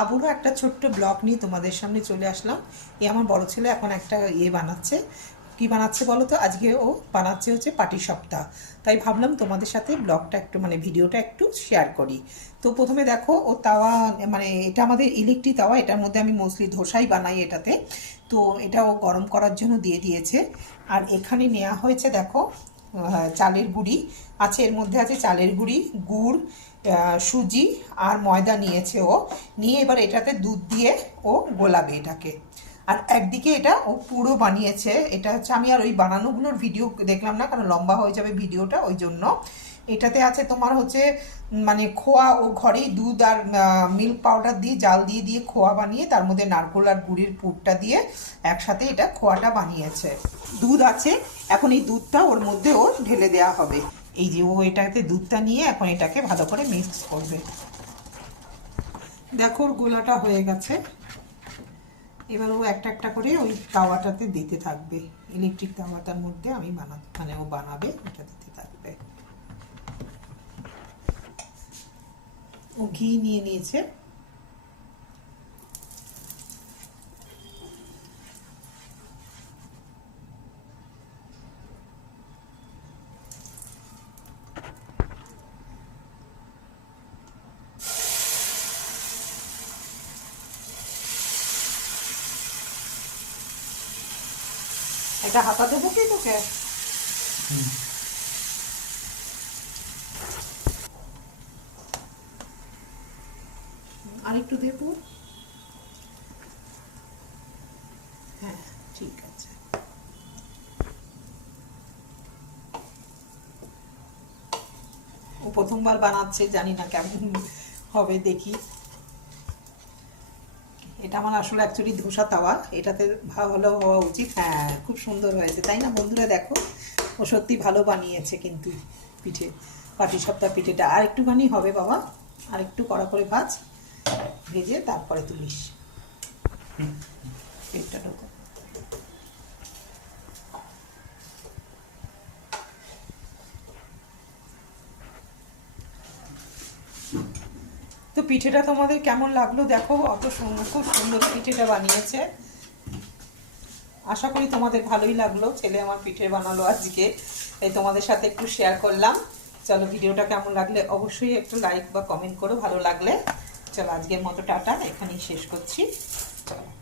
আবারও একটা ছোট্ট ব্লগ নিয়ে তোমাদের সামনে চলে আসলাম। আমার বড় ছেলে এখন একটা বানাচ্ছে। কি বানাচ্ছে বলো তো? আজকে ও বানাচ্ছে হচ্ছে পাটিসাপটা। তাই ভাবলাম তোমাদের সাথে ব্লগটা একটু ভিডিওটা একটু শেয়ার করি। তো প্রথমে দেখো ও তাওয়া, এটা আমাদের ইলেকট্রিক তাওয়া, এটার মধ্যে আমি মোস্টলি ধোসাই বানাই এটাতে। তো এটা ও গরম করার জন্য দিয়ে দিয়েছে। আর এখানে নেওয়া হয়েছে দেখো চালের গুঁড়ি আছে, এর মধ্যে আছে চালের গুঁড়ি, গুড়, সুজি আর ময়দা নিয়েছে ও। নিয়ে এবার এটাতে দুধ দিয়ে ও গোলাবে এটাকে। আর একদিকে এটা ও পুরো বানিয়েছে। এটা হচ্ছে, আমি আর ওই বানানোগুলোর ভিডিও দেখলাম না, কারণ লম্বা হয়ে যাবে ভিডিওটা, ওই জন্য। এটাতে আছে তোমার হচ্ছে খোয়া, ও ঘরেই দুধ আর মিল্ক পাউডার দিয়ে জাল দিয়ে দিয়ে খোয়া বানিয়ে তার মধ্যে নারকেল আর গুড়ির পুরটা দিয়ে একসাথে এটা খোয়াটা বানিয়েছে। দুধ আছে, এখন এই দুধটা ওর মধ্যে ও ঢেলে দেওয়া হবে। এই যে ও এটাতে দুধটা নিয়ে এখন এটাকে ভালো করে মিক্স করবে। দেখো ওর গোলাটা হয়ে গেছে। এবার ও একটা একটা করে ওই তাওয়াটাতে দিতে থাকবে, ইলেকট্রিক তাওয়াটার মধ্যে আমি ও বানাবে, এটা দিতে থাকবে। ও ঘি নিয়ে নিয়েছে। এটা হাতা দেবো কি তোকে? আরেকটু দেবো? হ্যাঁ, ঠিক আছে। ও প্রথমবার বানাচ্ছে, জানি না কেমন হবে, দেখি। এটা আমার আসলে অ্যাকচুয়ালি ধোসা তাওয়া, এটাতে ভালো হওয়া উচিত। হ্যাঁ, খুব সুন্দর হয়েছে, তাই না বন্ধুরা? দেখো ও সত্যি ভালো বানিয়েছে কিন্তু পিঠে, পাটিসাপটা পিঠেটা। আর একটুখানি হবে বাবা, আর একটু কড়া করে ভাজ, ভেজে তারপরে তুলিস পেটটা ঢোকো। তো পিঠেটা তোমাদের কেমন লাগলো দেখো, অত সুন্দর, খুব সুন্দর পিঠেটা বানিয়েছে। আশা করি তোমাদের ভালোই লাগলো। ছেলে আমার পিঠে বানালো আজকে, তাই তোমাদের সাথে একটু শেয়ার করলাম। চলো, ভিডিওটা কেমন লাগলে অবশ্যই একটু লাইক বা কমেন্ট করো ভালো লাগলে। চলো, আজকের মতো টাটা, এখানেই শেষ করছি। চলো।